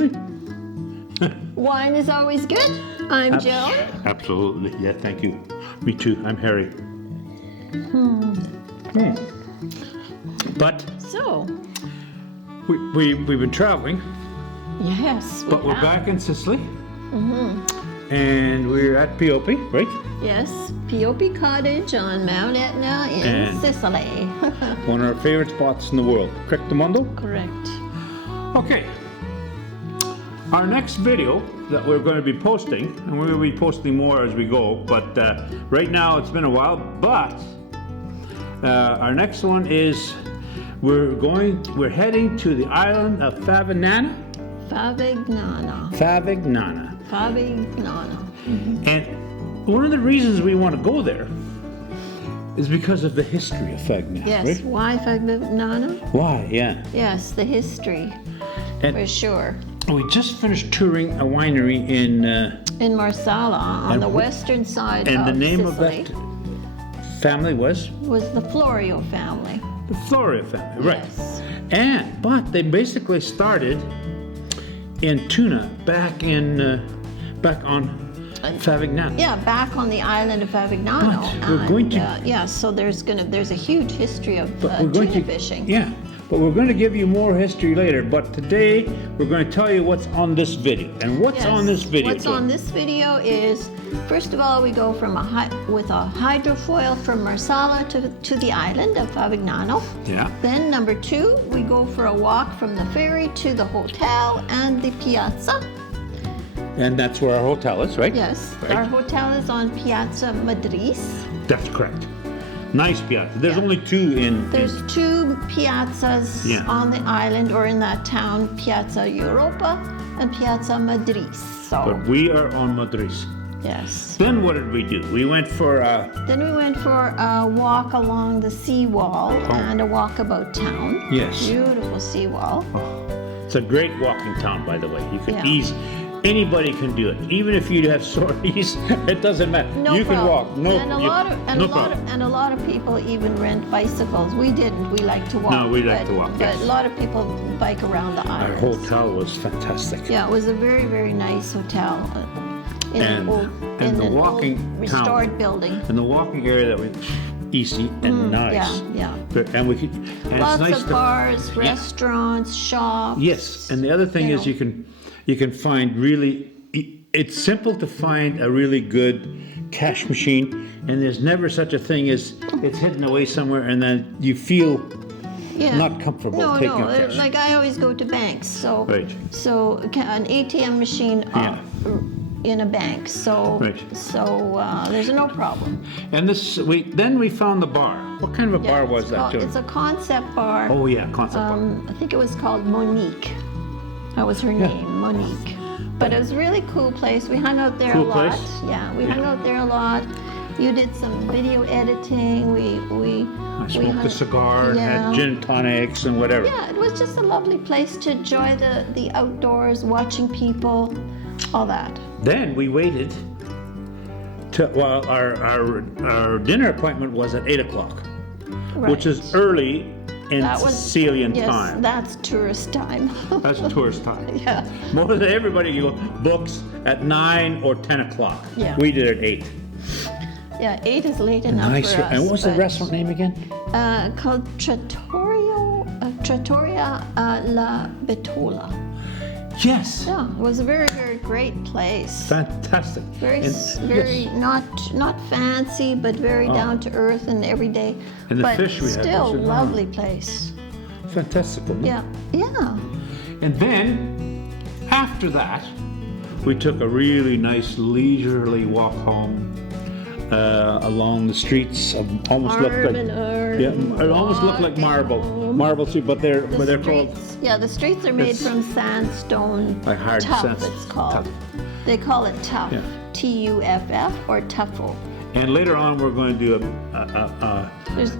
Absolutely. Wine is always good. I'm Jill. Absolutely. Yeah, thank you. Me too. I'm Harry. But So, we've been traveling, yes. but we're back in Sicily. And we're at Piopi, right? Yes, Piopi Cottage on Mount Etna in And- Sicily. One of our favorite spots in the world. Correct, Mondo? Correct. Okay. Our next video that we're going to be posting, and we're going to be posting more as we go, but right now it's been a while, but our next one is we're heading to the island of Favignana. Favignana. Favignana. Favignana. And one of the reasons we want to go there is because of the history of Favignana, Yes, right? why Favignana? Why, yeah. Yes, the history, And for sure. we just finished touring a winery In Marsala, on And the wh- western side and of the name Sicily, of that family was was the Florio family. the Trattoria family, right? Yes. But they basically started in Tuna back on Favignana. Yeah, back on the island of Favignano. But we're going to- yeah, so there's a huge history of But we're going tuna to fishing. Yeah, but we're going to give you more history later. But today we're going to tell you what's on this video. And what's Yes. on this video? What's on this video is, first of all, we go with a hydrofoil from Marsala to the island of Favignano. Yeah. Then number 2, we go for a walk from the ferry to the hotel and the Piazza. And that's where our hotel is, right? Yes, Right. our hotel is on Piazza Madris. That's correct. Nice piazza. There's Yeah. only 2 in. There's 2 piazzas Yeah. on the island or in that town, Piazza Europa and Piazza Madris. So, But we are on Madrid. yes. Then what did we do? We went for Then we went for a walk along the seawall and a walkabout town. Yes. Beautiful seawall. It's a great walking town, by the way. You can Yeah. anybody can do it. Even if you have sore knees, it doesn't matter. No you problem. can walk. No, and a you- lot of and no a lot problem. of and a lot of people even rent bicycles. We didn't. We like to walk. No, we like but- to walk, But yes. a lot of people bike around the Our island. hotel was fantastic. Yeah, it was a very, very nice hotel in And- an old, and in the an walking old restored town. building. And the walking area that was easy and nice. Yeah. And we could. And Lots it's nice of to, bars, restaurants, shops. Yes, and the other thing you is know. you can find really. It's simple to find a really good cash machine, and there's never such a thing as it's hidden away somewhere, and then you feel Yeah. not comfortable taking out cash. Like I always go to banks, so Right. so an ATM machine in a bank, so Right. there's no problem. And then we found the bar. What kind of a bar was that, Joe? It's a concept bar. Oh yeah, concept bar. I think it was called Monique. That was her name, Monique. But it was a really cool place. We hung out there Cool a lot. place? Yeah, we hung out there a lot. You did some video editing. I smoked a cigar and had gin and tonics and whatever. Yeah, it was just a lovely place to enjoy the outdoors, watching people, all that. Then we waited our dinner appointment was at 8 o'clock, which is Right. early in That was Sicilian yes, time. that's tourist time. That's tourist time. Yeah. Most of everybody books at 9 or 10 o'clock. Yeah. We did at 8. Yeah, 8 is late enough Nice. for us. And what was the but, restaurant name again? Called Trattoria La Bettola. Yes. Yeah, it was a very, very great place. Fantastic. Very, And- very yes. not fancy, but very down to earth and everyday. And the but fish we had still was lovely place. Fantastic. Wasn't it? Yeah, yeah. And then, after that, we took a really nice leisurely walk home along the streets of almost looked like it almost looked like marble street, but they're called The streets are made It's- from sandstone. Like hard tuff, sandstone. it's called. Tuff. They call it tuff. Yeah. Tuff or tuffle. And later on, we're going to do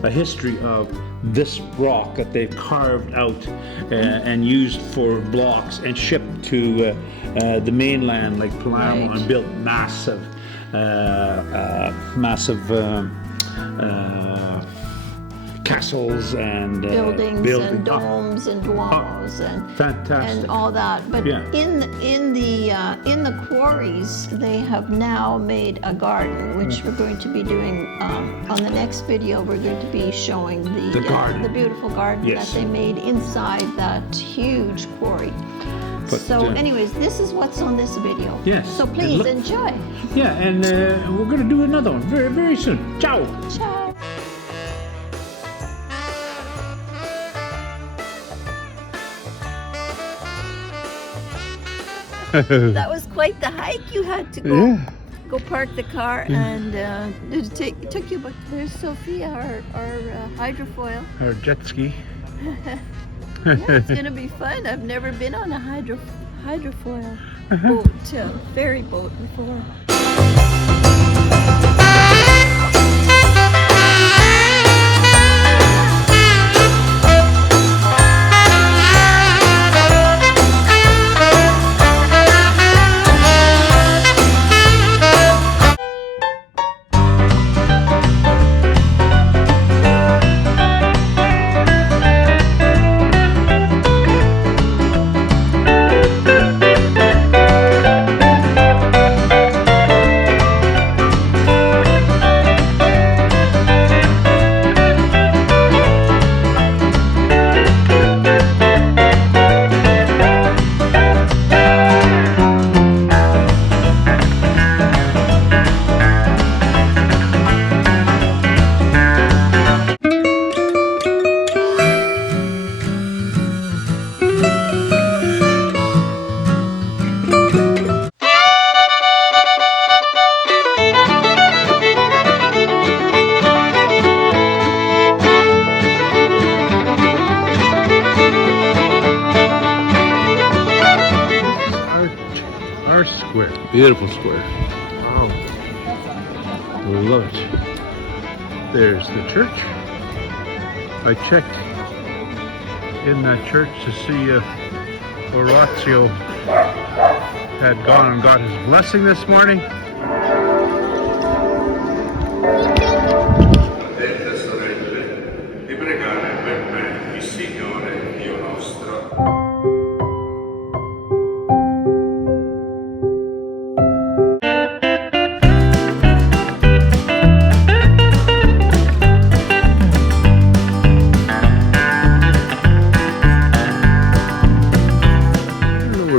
a history of this rock that they've carved out and used for blocks and shipped to the mainland, like Palermo, Right. and built massive castles and buildings and domes and duomos fantastic. and all that. But Yeah. in the quarries, they have now made a garden, which we're going to be doing on the next video. We're going to be showing The garden. the beautiful garden Yes. that they made inside that huge quarry. But, So, anyways, this is what's on this video. Yes. So please Look- enjoy. Yeah, and we're going to do another one very, very soon. Ciao. Ciao. That was quite the hike. You had to go park the car, and it took you. But there's Sophia, our hydrofoil. Our jet ski. Yeah, it's gonna be fun. I've never been on a hydrofoil boat, ferry boat before. Our square. Beautiful square. Wow. We love it. There's the church. I checked in that church to see if Orazio had gone and got his blessing this morning.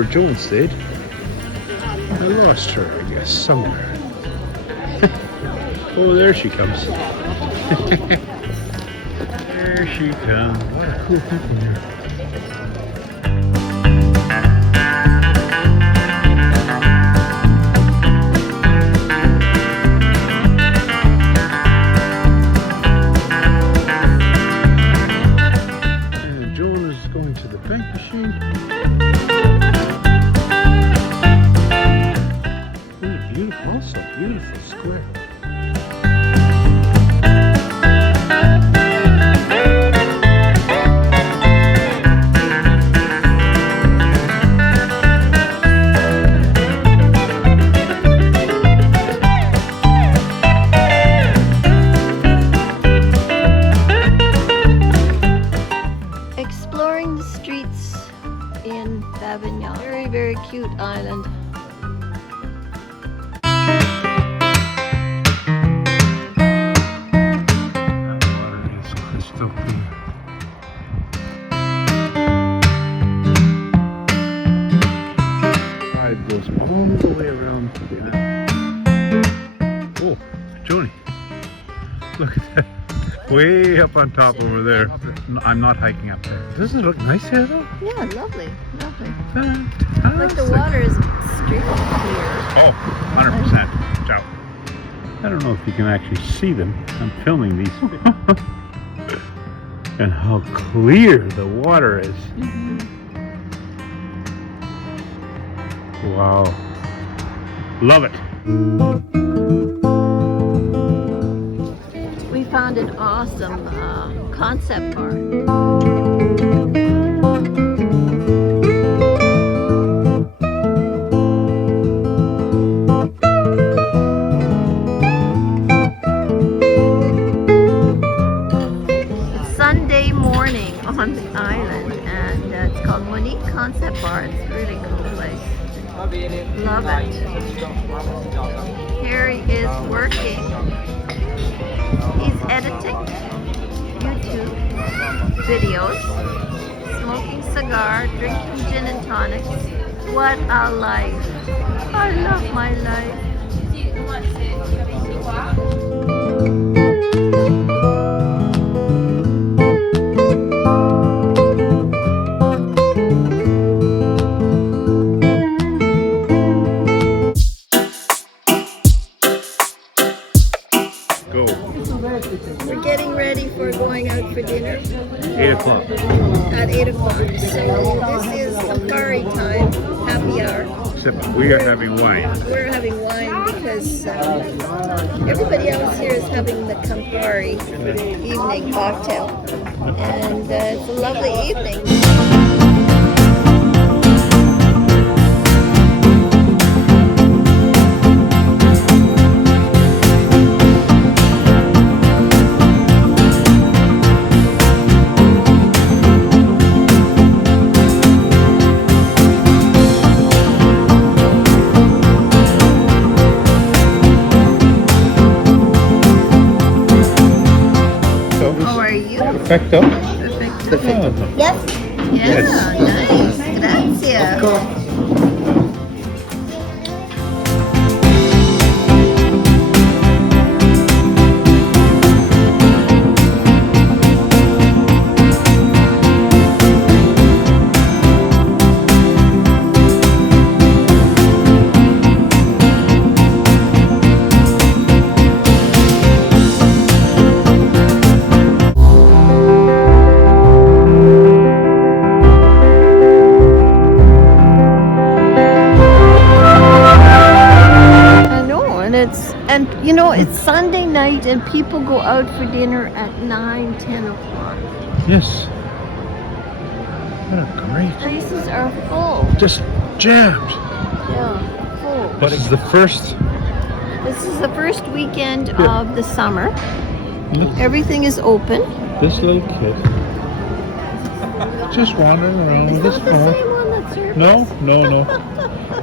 Joan stayed. I lost her, I guess, somewhere. Oh, there she comes. There she comes. What a cool people here. And Joan is going to the bank machine. Also, beautiful square. Exploring the streets in Favignana. Very, very cute island. Goes all the way around to the island. Oh, Joni, look at that. Way up on top over there. No, I'm not hiking up there. Does it look nice here though? Yeah, lovely, lovely. Fantastic. Like the water is extremely clear. Oh, 100%. Ciao. I don't know if you can actually see them. I'm filming these. And how clear the water is. Wow. Love it. We found an awesome concept bar. Love it. Harry is working. He's editing YouTube videos, smoking cigar, drinking gin and tonics. What a life. I love my life. Go. We're getting ready for going out for dinner 8 o'clock. at 8 o'clock. So this is Campari time, happy hour. Except we are having wine. We're having wine because everybody else here is having the Campari evening cocktail. And it's a lovely evening. How are you? Perfecto. Perfect. Yes? Yeah, nice. Grazie. And you know, it's Sunday night and people go out for dinner at 9, 10 o'clock. Yes. What a great. Places are full. Just jammed. Yeah, full. But it's the first. This is the first weekend of the summer. Everything is open. This little kid. Just wandering around with his Is that the phone. same one that served No.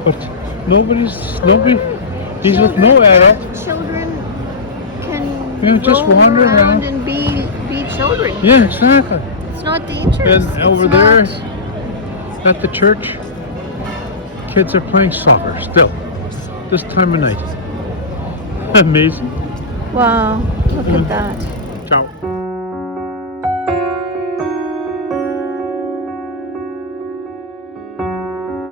But nobody. He's with no adult. Children can just roam wander around. and be children. Yeah, exactly. It's not dangerous. And over there at the church, kids are playing soccer still. This time of night. Amazing. Wow, look at that.